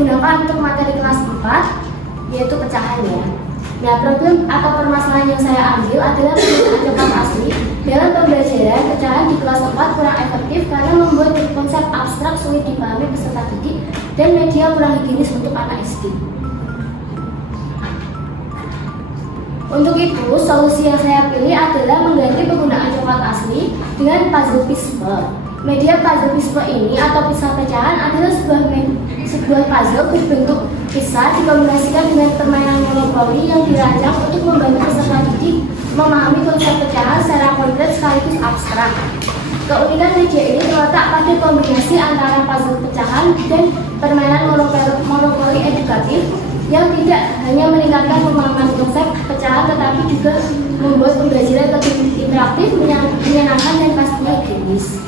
digunakan untuk materi kelas 4, yaitu pecahan ya. Nah, problem atau permasalahan yang saya ambil adalah penggunaan coklat asli dalam pembelajaran pecahan di kelas 4 kurang efektif karena membuat konsep abstrak sulit dipahami peserta didik dan media kurang higienis untuk anak SD. Untuk itu, solusi yang saya pilih adalah mengganti penggunaan coklat asli dengan puzzle piece. Media puzzle piece ini atau pizza pecahan adalah sebuah puzzle berbentuk pizza dikombinasikan dengan permainan monopoli yang dirancang untuk membantu peserta didik memahami konsep pecahan secara konkret sekaligus abstrak. Keunikan media ini terletak pada kombinasi antara puzzle pecahan dan permainan monopoli edukatif yang tidak hanya meningkatkan pemahaman konsep pecahan tetapi juga membuat pembelajaran lebih interaktif, menyenangkan dan pastinya higienis.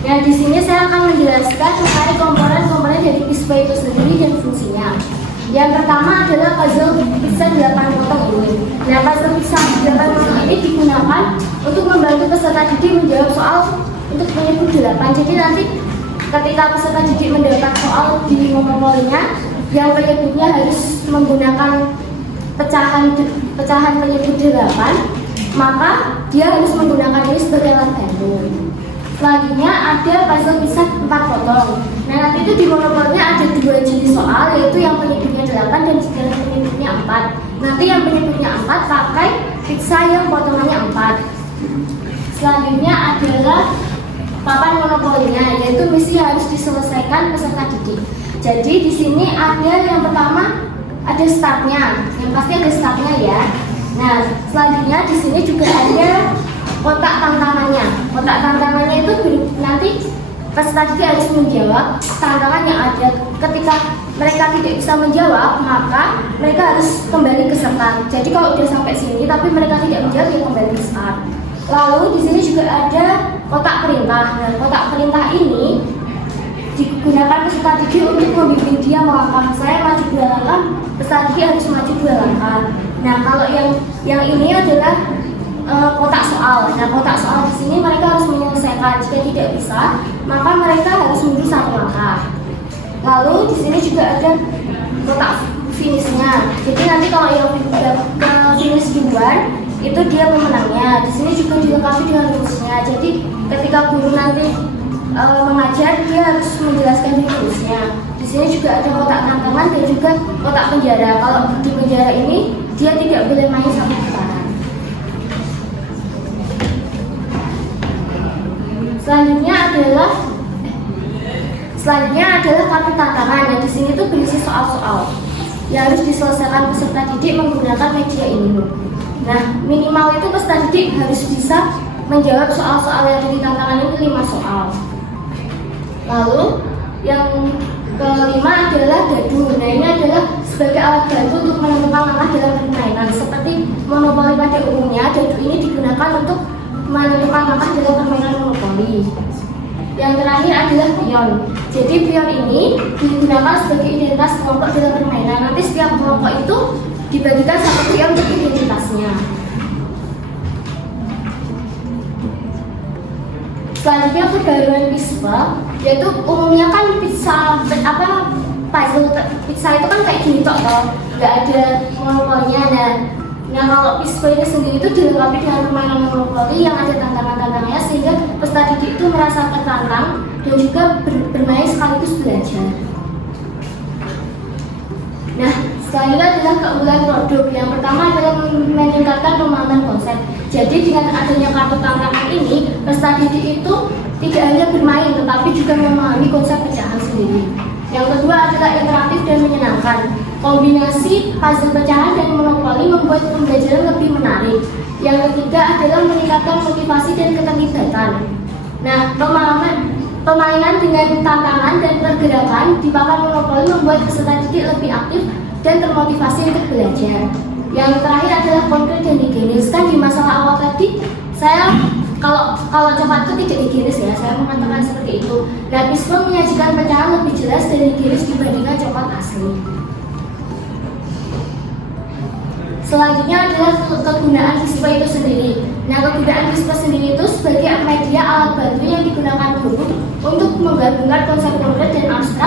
Nah, di sini saya akan menjelaskan mengenai komponen-komponen dari pizza itu sendiri dan fungsinya. Yang pertama adalah puzzle pizza 8 potong ini. Nah, puzzle pizza 8 potong ini digunakan untuk membantu peserta didik menjawab soal untuk menyebut 8. Jadi nanti ketika peserta didik mendapat soal di monopolinya, yang penyebutnya harus menggunakan pecahan penyebut 8, maka dia harus menggunakan ini sebagai alat bantu. Selanjutnya ada puzzle pizza 4 potong. Nah, nanti itu di monopolinya ada 2 jenis soal, yaitu yang penyebutnya 8 dan yang penyebutnya 4. Nanti yang penyebutnya 4 pakai pizza yang potongannya 4. Selanjutnya adalah papan monopolinya, yaitu misi harus diselesaikan peserta didik. Jadi di sini ada yang pertama ada startnya, yang pasti ada startnya ya. Nah, selanjutnya di sini juga ada kotak tantangannya. Kotak tantangannya itu nanti peserta didik harus menjawab tantangan yang ada. Ketika mereka tidak bisa menjawab, maka mereka harus kembali ke start. Jadi kalau udah sampai sini tapi mereka tidak menjawab, ya kembali ke start. Lalu di sini juga ada kotak perintah. Nah, kotak perintah ini digunakan peserta didik untuk membimbing dia melangkah. Saya maju 2 langkah, peserta didik harus maju 2 langkah. Nah, kalau yang ini adalah kotak soal. Nah, kotak soal di sini mereka harus menyelesaikan. Jika tidak bisa, maka mereka harus mundur 1 langkah. Lalu di sini juga ada kotak finishnya. Jadi nanti kalau yang ke finish duluan itu dia pemenangnya. Di sini juga dilengkapi dengan rumusnya. Jadi ketika guru nanti mengajar, dia harus menjelaskan rumusnya. Di sini juga ada kotak tantangan dan juga kotak penjara. Kalau di penjara ini dia tidak boleh main sama putaran. Selanjutnya adalah kartu tantangan. Nah, di sini tuh berisi soal-soal yang harus diselesaikan peserta didik menggunakan media ini. Nah, minimal itu peserta didik harus bisa menjawab soal-soal yang ada di tantangan ini 5 soal. Lalu yang kelima adalah dadu. Nah, ini adalah sebagai alat bantu untuk menentukan langkah dalam permainan. Seperti monopoli pada umumnya, dadu ini digunakan untuk menentukan langkah dalam permainan monopoli. Yang terakhir adalah pion. Jadi pion ini digunakan sebagai identitas kelompok dalam permainan. Nanti setiap kelompok itu dibagikan 1 pion untuk identitasnya. Selanjutnya perbaruan pizza, yaitu umumnya kan puzzle pizza itu kan kayak gini toh, nggak ada monopolinya. Nah, kalau pizza ini sendiri itu dilengkapi dengan permainan monopoli yang ada tantangan-tantangannya sehingga peserta didik itu merasa tertantang dan juga bermain sekaligus belajar. Nah, selanjutnya adalah keunggulan produk. Yang pertama adalah meningkatkan pemahaman konsep. Jadi dengan adanya kartu tantangan ini, peserta didik itu tidak hanya bermain tetapi juga memahami konsep pecahan sendiri. Yang kedua adalah interaktif dan menyenangkan. Kombinasi puzzle pecahan dan monopoli membuat pembelajaran lebih menarik. Yang ketiga adalah meningkatkan motivasi dan keterlibatan. Nah, permainan dengan tantangan dan pergerakan di papan monopoli membuat peserta didik lebih aktif dan termotivasi untuk belajar. Yang terakhir adalah konkret dan higienis. Kan di masalah awal tadi saya kalau coklat itu tidak higienis ya, saya mengatakan seperti itu. Nah, pizza menyajikan pecahan lebih jelas dan higienis dibandingkan coklat asli. Selanjutnya adalah kegunaan pizza itu sendiri. Nah, kegunaan pizza sendiri itu sebagai media alat bantu yang digunakan guru untuk menggabungkan konsep konkret dan abstrak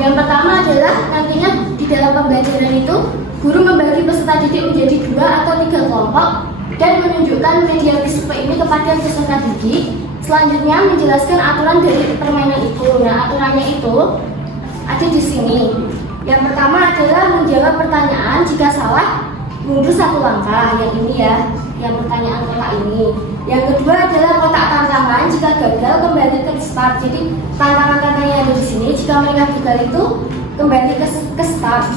yang pertama adalah nantinya di dalam pembelajaran itu guru membagi peserta didik menjadi 2 atau 3 kelompok dan menunjukkan media visual ini kepada peserta didik. Selanjutnya menjelaskan aturan dari permainan itu. Nah, aturannya itu ada di sini. Yang pertama adalah menjawab pertanyaan, jika salah mundur 1 langkah, yang ini ya, yang pertanyaan kotak ini. Yang kedua adalah kotak tantangan, jika gagal kembali ke start. Jadi tantangan-tantangannya ada di sini, jika mereka gagal itu kembali ke start.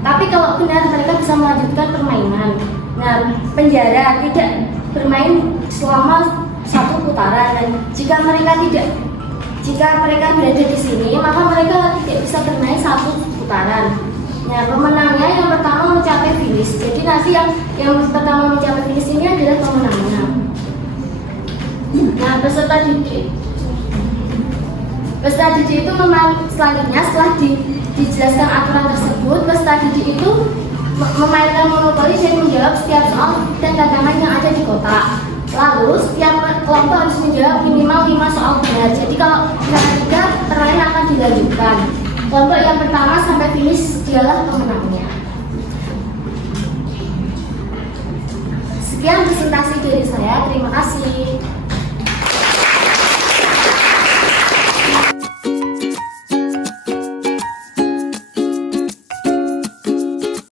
Tapi kalau benar mereka bisa melanjutkan permainan. Nah, penjara tidak bermain selama 1 putaran, dan jika mereka berada di sini maka mereka tidak bisa bermain 1 putaran. Nah, pemenangnya yang pertama mencapai finish. Jadi nanti yang pertama mencapai finish ini adalah pemenangnya. Nah, peserta didik itu selanjutnya setelah dijelaskan aturan tersebut, peserta didik itu memainkan monopoli dan menjawab setiap soal dan tantangan yang ada di kotak. Lalu setiap kelompok harus menjawab minimal 5 soal benar. Jadi kalau tidak, permainan akan dilanjutkan. Kelompok yang pertama sampai finish dialah pemenangnya. Sekian presentasi dari saya. Terima kasih.